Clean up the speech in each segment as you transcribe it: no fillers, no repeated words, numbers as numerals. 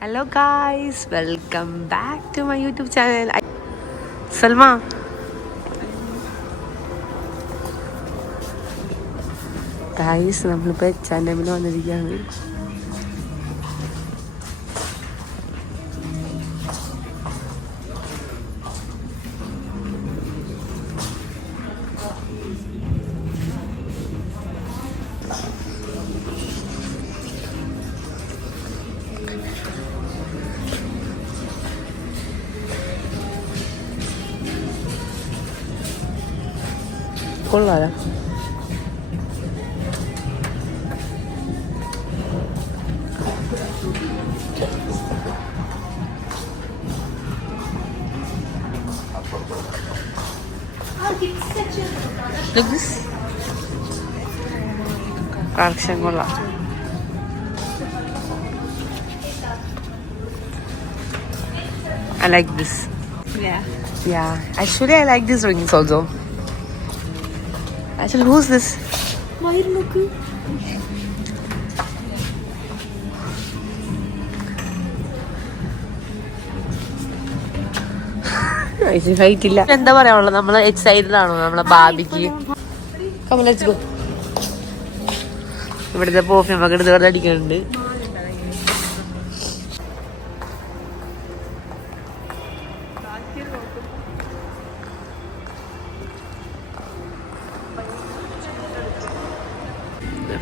Hello guys, welcome back to my YouTube channel. Salma. Guys, നമ്മളിപ്പോൾ H&Mൽ വന്നിരിക്കുകയാണ്. കൊള്ളാലോ. Look this. Collection കൊള്ളാം. I like this. Yeah. Actually, I like these rings also. Actually, who's this? Mahir look. എന്താ പറയാനുള്ളത്? നമ്മള് excited ആണോ നമ്മളെ ബാബിക്ക്? ഇവിടുത്തെ പെർഫ്യൂം ഒക്കെ എടുത്ത് വെറുതെ അടിക്കുന്നുണ്ട്.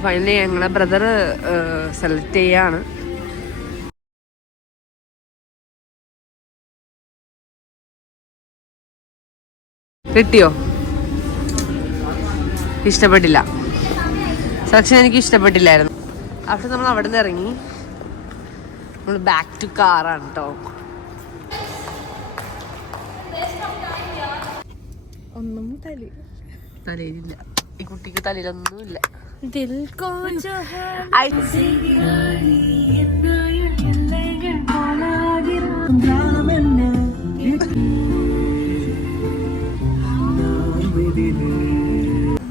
ഫൈനലി ഞങ്ങളെ ബ്രദർ സെലക്ട് ചെയ്യാണ്. കിട്ടിയോ? ഇഷ്ടപ്പെട്ടില്ല. സെലക്ഷൻ എനിക്ക് ഇഷ്ടപ്പെട്ടില്ലായിരുന്നു. അപ്പോൾ നമ്മൾ അവിടെ നിന്ന് ഇറങ്ങി നമ്മൾ ബാക്ക് ടു കാറാണ് കേട്ടോ. ഒന്നും തലയിലില്ല, ഈ കുട്ടിക്ക് തലയിലൊന്നുമില്ല.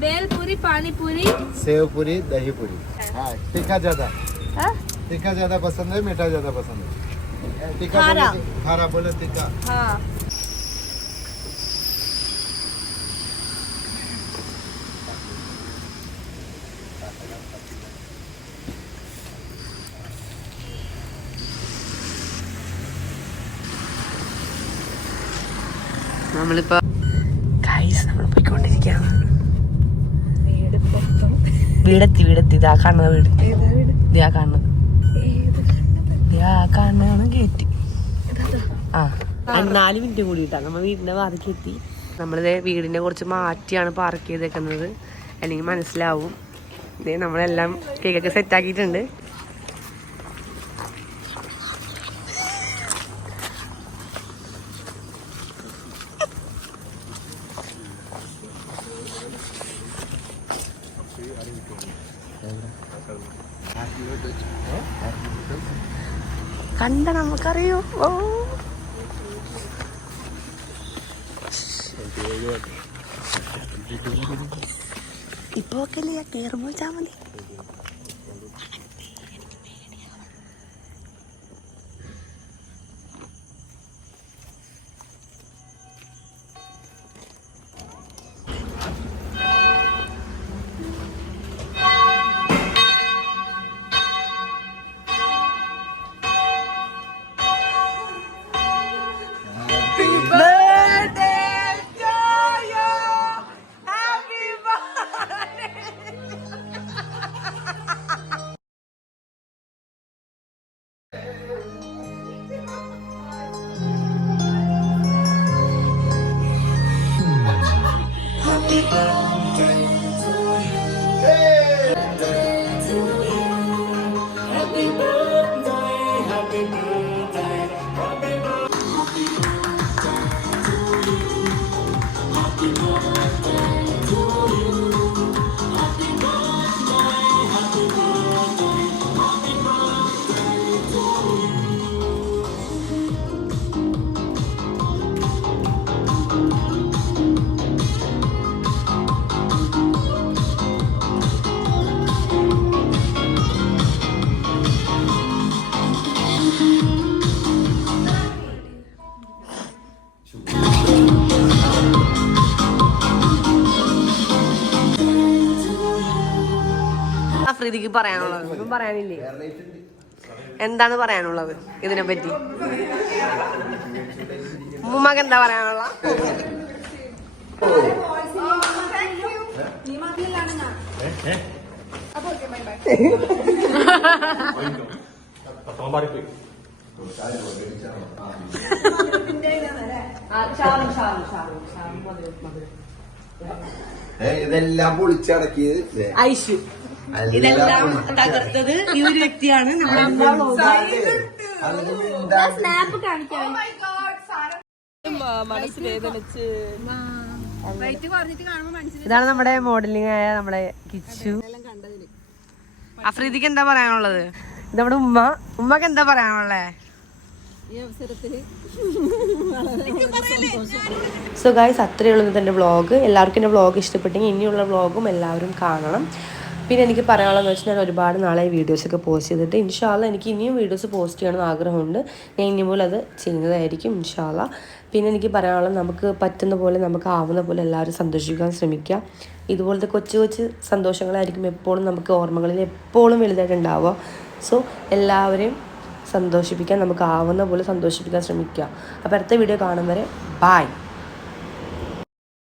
बेलपुरी, पानी पूरी, सेव पूरी, दही पूरी. हाँ, तीखा ज्यादा. तीखा ज्यादा पसंद है, मीठा ज्यादा पसंद है? तीखा खारा. खारा बोले तीखा. हाँ. നമ്മളിപ്പോ നമ്മൾ പോയിക്കൊണ്ടിരിക്കുകയാണ്. വീടെത്തി. ഇതാ കാണുന്ന വീട്, ഇതാ കാണുന്ന കയറ്റി. ആ 4 മിനിറ്റ് കൂടി കിട്ടാം നമ്മൾ വീടിന്റെ വാതിക്ക് എത്തി. നമ്മളിതേ വീടിനെ കുറച്ച് മാറ്റിയാണ് പാർക്ക് ചെയ്തേക്കുന്നത്, അല്ലെങ്കിൽ മനസ്സിലാവും. ഇതേ നമ്മളെല്ലാം കേക്കൊക്കെ സെറ്റാക്കിയിട്ടുണ്ട്. കണ്ട നമുക്കറിയോ. ഓ ഇപ്പൊ ഒക്കെ അല്ലേ കയറുമ്പോ വെച്ചാ മതി. അഫ്രീദിക്ക് പറയാനുള്ളത്? ഒന്നും പറയാനില്ലേ? എന്താണ് പറയാനുള്ളത് ഇതിനെ പറ്റി? ഉമ്മക്ക് എന്താ പറയാനുള്ള? ഇതെല്ലാം പൊളിച്ചടക്കിയത് ഐഷു. ഇതെല്ലാം തകർത്തത് ഈ ഒരു വ്യക്തിയാണ്. സ്നാപ്പ് കാണിക്കാൻ മനസ്സ് വേദനിച്ച്. ഇതാണ് നമ്മുടെ മോഡലിംഗ് ആയ നമ്മുടെ കിച്ചു. അഫ്രീദിക്ക് എന്താ പറയാനുള്ളത്? ഇതവിടെ ഉമ്മക്ക് എന്താ പറയാനുള്ളേ? സോ ഗൈസ്, അത്രയേ ഉള്ളൂ എൻ്റെ വ്ളോഗ്. എല്ലാവർക്കും എൻ്റെ വ്ളോഗ് ഇഷ്ടപ്പെട്ടെങ്കിൽ ഇനിയുള്ള വ്ളോഗും എല്ലാവരും കാണണം. പിന്നെ എനിക്ക് പറയാനുള്ളതെന്ന് വെച്ചാൽ ഞാൻ ഒരുപാട് നാളെ വീഡിയോസൊക്കെ പോസ്റ്റ് ചെയ്തിട്ട് ഇൻഷാല്ല എനിക്ക് ഇനിയും വീഡിയോസ് പോസ്റ്റ് ചെയ്യണമെന്ന് ആഗ്രഹമുണ്ട്. ഞാൻ ഇനി പോലും അത് ചെയ്യുന്നതായിരിക്കും ഇൻഷാല്ല. പിന്നെ എനിക്ക് പറയാനുള്ളത്, നമുക്ക് പറ്റുന്ന പോലെ നമുക്ക് ആവുന്ന പോലെ എല്ലാവരും സന്തോഷിക്കാൻ ശ്രമിക്കുക. ഇതുപോലത്തെ കൊച്ചു കൊച്ചു സന്തോഷങ്ങളായിരിക്കും എപ്പോഴും നമുക്ക് ഓർമ്മകളിൽ എപ്പോഴും വലുതായിട്ട് ഉണ്ടാവുക. സോ എല്ലാവരെയും സന്തോഷിപ്പിക്കാൻ നമുക്ക് ആവുന്ന പോലെ സന്തോഷിപ്പിക്കാൻ ശ്രമിക്കുക. അപ്പോൾ അടുത്ത വീഡിയോ കാണും വരെ ബൈ.